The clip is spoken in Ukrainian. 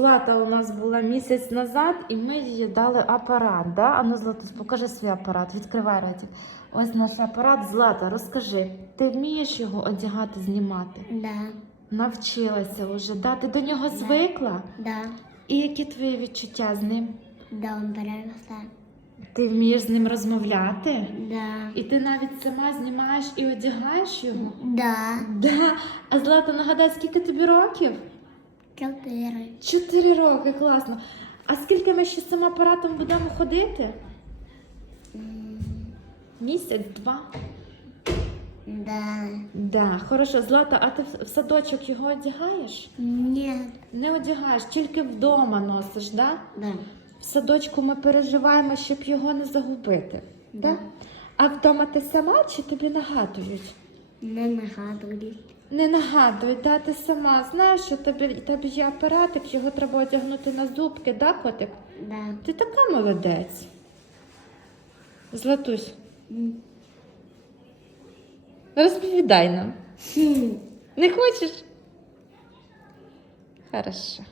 Злата у нас була місяць назад, і ми їй дали апарат. Да? Ану, Златусь, покажи свій апарат, відкривай ротик. Ось наш апарат. Злата, розкажи, ти вмієш його одягати, знімати? Да, Навчилася вже, да? Ти до нього звикла? да, І які твої відчуття з ним? да, он переросте. Ти вмієш з ним розмовляти? Да, І ти навіть сама знімаєш і одягаєш його? да, Да. А Злата, нагадай, скільки тобі років? Чотири. Чотири роки, класно. А скільки ми ще з цим апаратом будемо ходити? Місяць, два. Да, Да, хорошо. Злата, а ти в- садочок його одягаєш? ні, Не одягаєш, тільки вдома носиш, да? да, В садочку ми переживаємо, щоб його не загубити. Да. Да? А вдома ти сама чи тобі нагадують? Не нагадують. Не нагадують, да, ти сама знаєш, що тобі, тобі є апаратик, його треба одягнути на зубки, да, котик? Да. Ти така молодець. Златусь, М. розповідай нам. Хм. Не хочеш? Хорошо.